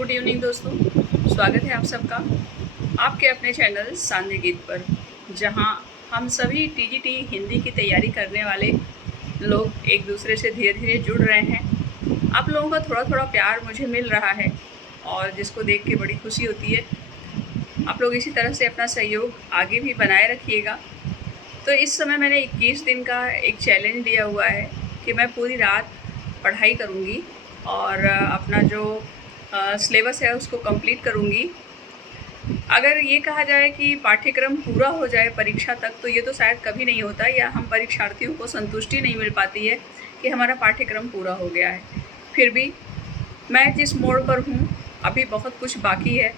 Good evening दोस्तों, स्वागत है आप सबका आपके अपने चैनल सांध्य गीत पर, जहां हम सभी टीजीटी हिंदी की तैयारी करने वाले लोग एक दूसरे से धीरे धीरे जुड़ रहे हैं। आप लोगों का थोड़ा थोड़ा प्यार मुझे मिल रहा है और जिसको देख के बड़ी खुशी होती है। आप लोग इसी तरह से अपना सहयोग आगे भी बनाए रखिएगा। तो इस समय मैंने 21 दिन का एक चैलेंज दिया हुआ है कि मैं पूरी रात पढ़ाई करूँगी और अपना जो सिलेबस है उसको कंप्लीट करूँगी। अगर ये कहा जाए कि पाठ्यक्रम पूरा हो जाए परीक्षा तक, तो ये तो शायद कभी नहीं होता, या हम परीक्षार्थियों को संतुष्टि नहीं मिल पाती है कि हमारा पाठ्यक्रम पूरा हो गया है। फिर भी मैं जिस मोड़ पर हूँ अभी बहुत कुछ बाकी है,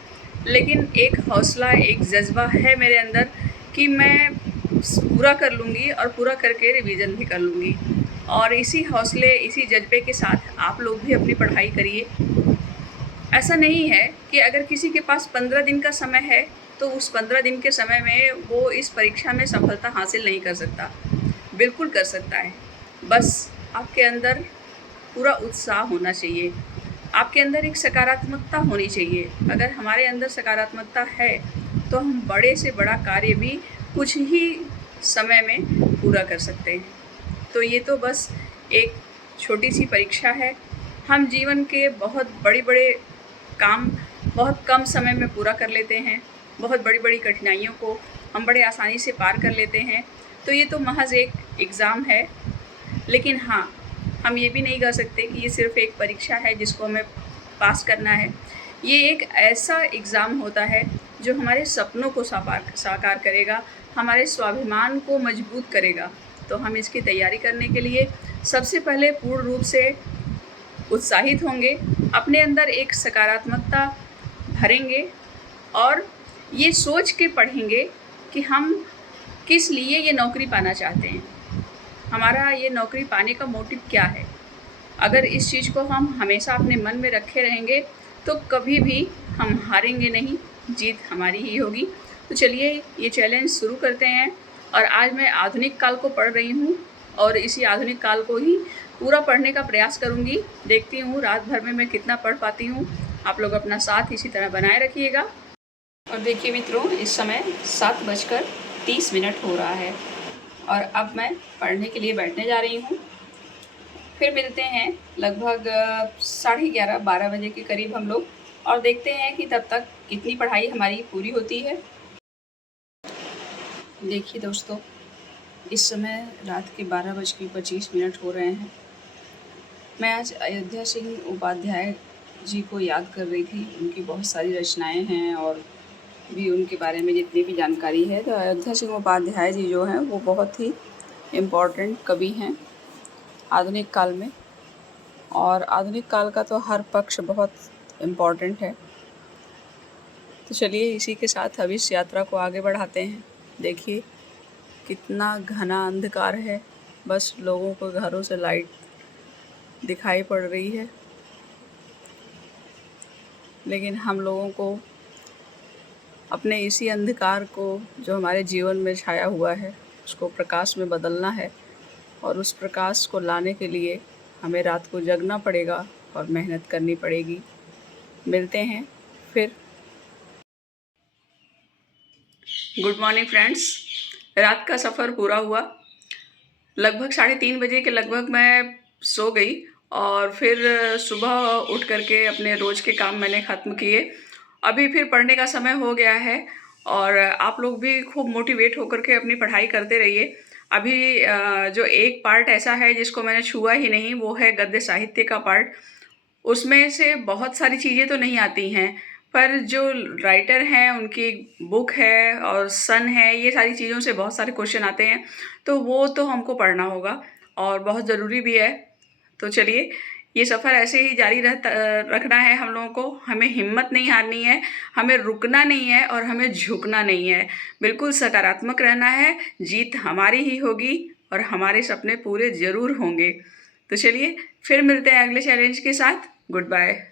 लेकिन एक हौसला, एक जज्बा है मेरे अंदर कि मैं पूरा कर लूँगी और पूरा करके रिवीजन भी कर लूँगी। और इसी हौसले, इसी जज्बे के साथ आप लोग भी अपनी पढ़ाई करिए। ऐसा नहीं है कि अगर किसी के पास 15 दिन का समय है तो उस 15 दिन के समय में वो इस परीक्षा में सफलता हासिल नहीं कर सकता। बिल्कुल कर सकता है। बस आपके अंदर पूरा उत्साह होना चाहिए, आपके अंदर एक सकारात्मकता होनी चाहिए। अगर हमारे अंदर सकारात्मकता है तो हम बड़े से बड़ा कार्य भी कुछ ही समय में पूरा कर सकते हैं। तो ये तो बस एक छोटी सी परीक्षा है। हम जीवन के बहुत बड़े काम बहुत कम समय में पूरा कर लेते हैं। बहुत बड़ी कठिनाइयों को हम बड़े आसानी से पार कर लेते हैं। तो ये तो महज़ एक एग्ज़ाम है। लेकिन हाँ, हम ये भी नहीं कह सकते कि ये सिर्फ़ एक परीक्षा है जिसको हमें पास करना है। ये एक ऐसा एग्ज़ाम होता है जो हमारे सपनों को साकार करेगा, हमारे स्वाभिमान को मजबूत करेगा। तो हम इसकी तैयारी करने के लिए सबसे पहले पूर्ण रूप से उत्साहित होंगे, अपने अंदर एक सकारात्मकता भरेंगे और ये सोच के पढ़ेंगे कि हम किस लिए ये नौकरी पाना चाहते हैं, हमारा ये नौकरी पाने का मोटिव क्या है। अगर इस चीज़ को हम हमेशा अपने मन में रखे रहेंगे तो कभी भी हम हारेंगे नहीं, जीत हमारी ही होगी। तो चलिए ये चैलेंज शुरू करते हैं। और आज मैं आधुनिक काल को पढ़ रही हूँ और इसी आधुनिक काल को ही पूरा पढ़ने का प्रयास करूँगी। देखती हूँ रात भर में मैं कितना पढ़ पाती हूँ। आप लोग अपना साथ इसी तरह बनाए रखिएगा। और देखिए मित्रों, इस समय 7:30 हो रहा है और अब मैं पढ़ने के लिए बैठने जा रही हूँ। फिर मिलते हैं लगभग 11:30-12 बजे के करीब हम लोग, और देखते हैं कि तब तक कितनी पढ़ाई हमारी पूरी होती है। देखिए दोस्तों, इस समय रात के 12:25 हो रहे हैं। मैं आज अयोध्या सिंह उपाध्याय जी को याद कर रही थी। उनकी बहुत सारी रचनाएं हैं और भी उनके बारे में जितनी भी जानकारी है। तो अयोध्या सिंह उपाध्याय जी जो हैं वो बहुत ही इम्पोर्टेंट कवि हैं आधुनिक काल में, और आधुनिक काल का तो हर पक्ष बहुत इम्पोर्टेंट है। तो चलिए इसी के साथ अब इस यात्रा को आगे बढ़ाते हैं। देखिए कितना घना अंधकार है, बस लोगों को घरों से लाइट दिखाई पड़ रही है, लेकिन हम लोगों को अपने इसी अंधकार को जो हमारे जीवन में छाया हुआ है उसको प्रकाश में बदलना है। और उस प्रकाश को लाने के लिए हमें रात को जगना पड़ेगा और मेहनत करनी पड़ेगी। मिलते हैं फिर। Good morning friends. रात का सफ़र पूरा हुआ। लगभग 3:30 बजे के लगभग मैं सो गई और फिर सुबह उठ करके अपने रोज़ के काम मैंने ख़त्म किए। अभी फिर पढ़ने का समय हो गया है और आप लोग भी खूब मोटिवेट होकर के अपनी पढ़ाई करते रहिए। अभी जो एक पार्ट ऐसा है जिसको मैंने छुआ ही नहीं, वो है गद्य साहित्य का पार्ट। उसमें से बहुत सारी चीज़ें तो नहीं आती हैं, पर जो राइटर हैं उनकी बुक है और सन है, ये सारी चीज़ों से बहुत सारे क्वेश्चन आते हैं। तो वो तो हमको पढ़ना होगा और बहुत ज़रूरी भी है। तो चलिए ये सफ़र ऐसे ही जारी रखना है हम लोगों को। हमें हिम्मत नहीं हारनी है, हमें रुकना नहीं है और हमें झुकना नहीं है। बिल्कुल सकारात्मक रहना है। जीत हमारी ही होगी और हमारे सपने पूरे ज़रूर होंगे। तो चलिए फिर मिलते हैं अगले चैलेंज के साथ। Good bye.